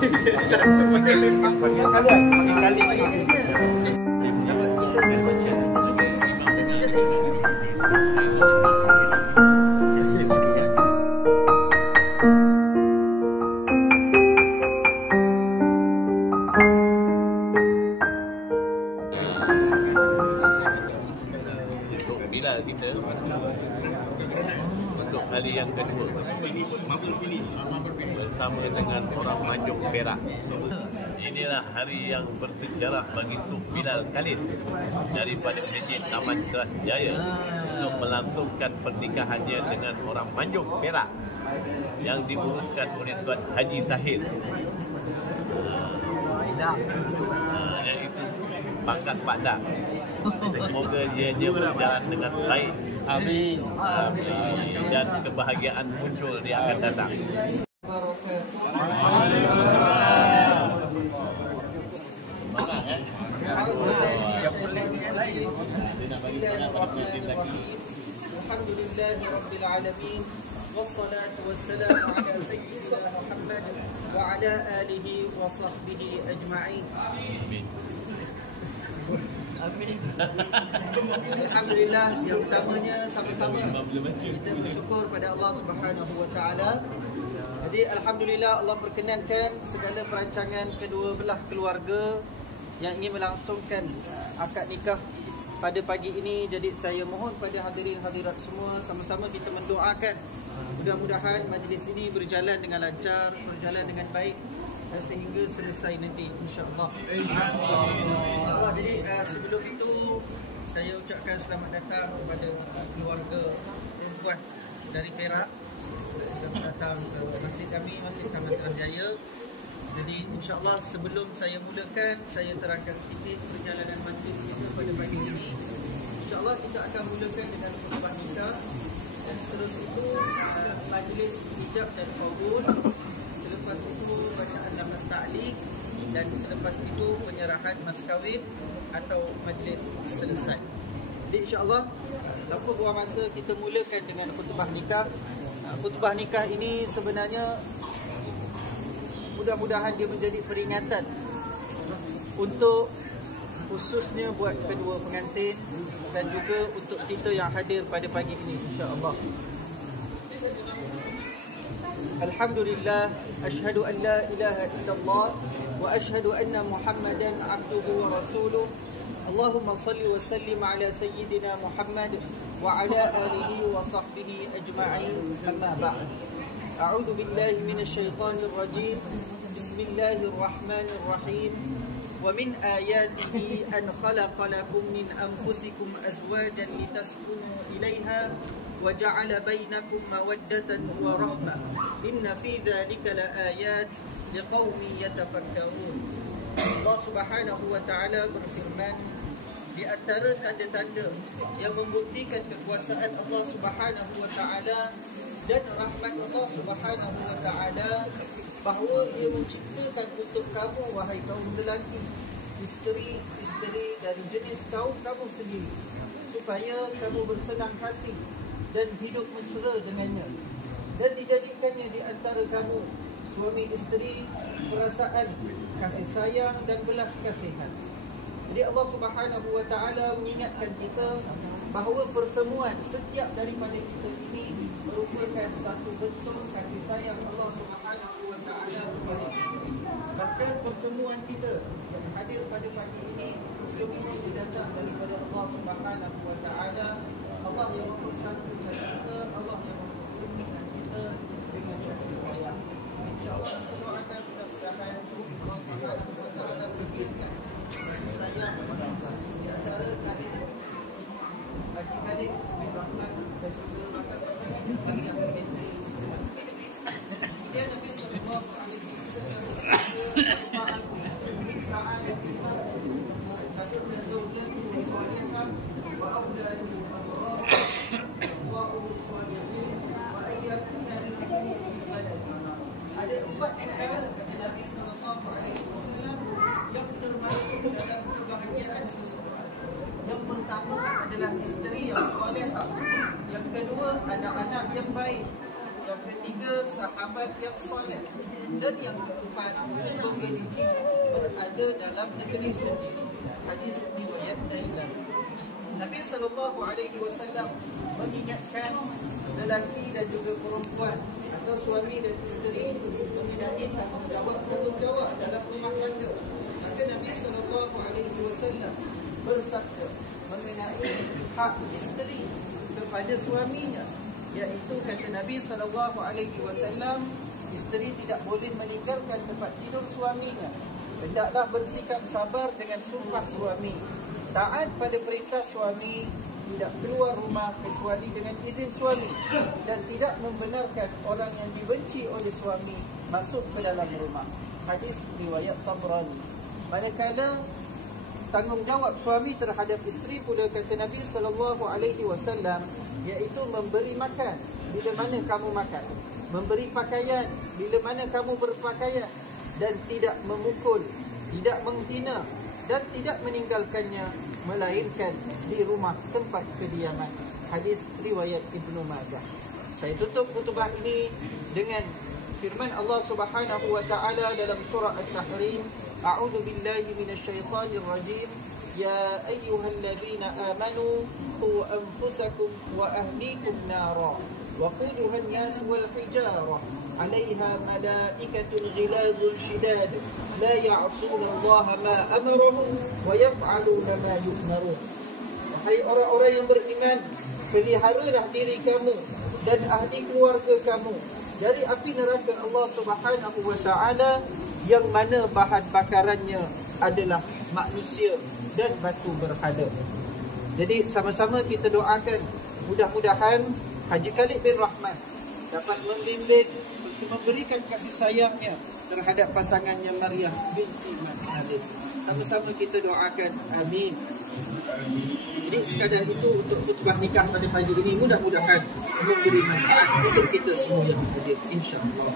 Bilal kita untuk kali yang kedua bersama dengan orang Manjung Perak. Inilah hari yang bersejarah bagi Tok Bilal Khalid daripada Masjid Taman Keras Jaya untuk melangsungkan pernikahannya dengan orang Manjung Perak yang diuruskan oleh Tuan Haji Tahir. Iaitu pangkat Pak Dak. Semoga dia berjalan dengan baik. Amin. Dan kebahagiaan muncul dia akan datang. Alhamdulillahirabbil alamin wassalatu wassalamu ala sayyidina Muhammad wa ala alihi wa sahbihi ajma'in. Amin. Alhamdulillah, yang pertamanya sama-sama kita bersyukur pada Allah Subhanahu wa taala. Jadi alhamdulillah Allah perkenankan segala perancangan kedua belah keluarga yang ingin melangsungkan akad nikah pada pagi ini. Jadi saya mohon pada hadirin hadirat semua sama-sama kita mendoakan mudah-mudahan majlis ini berjalan dengan lancar, berjalan dengan baik sehingga selesai nanti insya-Allah. Allah. Jadi sebelum itu saya ucapkan selamat datang kepada keluarga perempuan dari Perak. Selamat datang ke masjid kami, Masjid Taman Keras Jaya. Jadi insya-Allah sebelum saya mulakan, saya terangkan sedikit perjalanan majlis kita pada pagi ini. Insya-Allah kita akan mulakan dengan khutbah nikah dan seterusnya itu majlis ijab dan qabul. Selepas itu bacaan lafaz ta'liq dan selepas itu penyerahan mas kahwin atau majlis selesai. Jadi insya-Allah tanpa buang masa kita mulakan dengan khutbah nikah. Khutbah nikah ini sebenarnya mudah-mudahan dia menjadi peringatan untuk khususnya buat kedua pengantin dan juga untuk kita yang hadir pada pagi ini insya-Allah. Alhamdulillah, asyhadu an la ilaha illallah wa asyhadu anna Muhammadan abduhu wa rasuluh. Allahumma salli wa sallim ala sayyidina Muhammad wa ala alihi wa sahbihi ajma'in. Amma ba'd. A'udzu billahi minasy syaithanir rajim. Bismillahirrahmanir rahim. Wa min ayatihi an khalaqa lakum min anfusikum azwajan litaskunu ilaiha wa ja'ala bainakum mawaddatan wa rahmah. Inna fi dzalika laayat liqaumin yatafakkarun. Allah Subhanahu wa taala berfirman, di antara tanda-tanda yang membuktikan kekuasaan Allah Subhanahu wa taala dan rahmat Allah Subhanahu wa taala bahawa ia menciptakan untuk kamu wahai kaum lelaki isteri-isteri dari jenis kaum kamu sendiri supaya kamu bersenang hati dan hidup mesra dengannya, dan dijadikannya di antara kamu suami isteri perasaan kasih sayang dan belas kasihan. Jadi Allah Subhanahu wa taala mengingatkan kita bahawa pertemuan setiap daripada kita ini merupakan satu bentuk kasih sayang Allah Subhanahu wa taala kepada kita. Bahkan pertemuan kita yang hadir pada pagi ini semua datang daripada Allah Subhanahu wa taala. Allah yang mempersatukan kita, Allah yang mempertemukan kita dengan kasih sayang. Insya-Allah kita doakan mudah-mudahan Allah Subhanahu wa taala berikan kasih sayang kepada kita. Di antara adik-adik berrahmat dan juga makan pasangan yang berbeza. Dia Nabi sallallahu alaihi wasallam berdoa saat kita hadapna zawjatu salihah wa auladu abrar wa salihin wa ayyakuna rizquhu halal. Ada 4 perkara kata Nabi sallallahu alaihi wasallam yang termasuk dalam kebahagiaan seseorang. Yang pertama adalah isteri yang salihah. Yang kedua, anak-anak yang baik. Yang ketiga, sahabat yang saleh. Dan yang keempat, sumber ini berada dalam negeri sendiri. Hadis riwayat Dailan. Nabi SAW mengingatkan lelaki dan juga perempuan atau suami dan isteri mempunyai tanggungjawab dalam rumah tangga. Maka Nabi SAW bersabda mengenai hak isteri kepada suaminya, iaitu kata Nabi SAW, isteri tidak boleh meninggalkan tempat tidur suaminya. Hendaklah bersikap sabar dengan sumpah suami, taat pada perintah suami, tidak keluar rumah kecuali dengan izin suami, dan tidak membenarkan orang yang dibenci oleh suami masuk ke dalam rumah. Hadis riwayat Tabrani. Manakala tanggungjawab suami terhadap isteri pula kata Nabi SAW, iaitu memberi makan bila mana kamu makan, memberi pakaian bila mana kamu berpakaian, dan tidak memukul, tidak menghina, dan tidak meninggalkannya melainkan di rumah tempat kediaman. Hadis riwayat Ibnu Majah. Saya tutup khutbah ini dengan firman Allah Subhanahu wa taala dalam surah At-Tahrim, A'udzu billahi minasyaitonir rajim. Ya ayyuhalladzina amanu qu anfusakum wa ahlikum nara وقودها الناس والحجارة عليها ملائكة غلاظ شداد لا يعصون الله ما أمرهم ويفعلون ما يؤمرون. Wahai orang-orang yang beriman, peliharalah diri kamu dan ahli keluarga kamu dari api neraka Allah Subhanahu wa taala, yang mana bahan bakarannya adalah manusia dan batu berhala. Jadi sama-sama kita doakan, mudah-mudahan Haji Khalid bin Rahman dapat membimbing, memberikan kasih sayangnya terhadap pasangannya Maryam binti Khalid. Sama-sama kita doakan, amin. Jadi sekadar itu untuk khutbah nikah pada pagi ini, mudah-mudahan memberi manfaat untuk kita semua yang hadir, insya-Allah.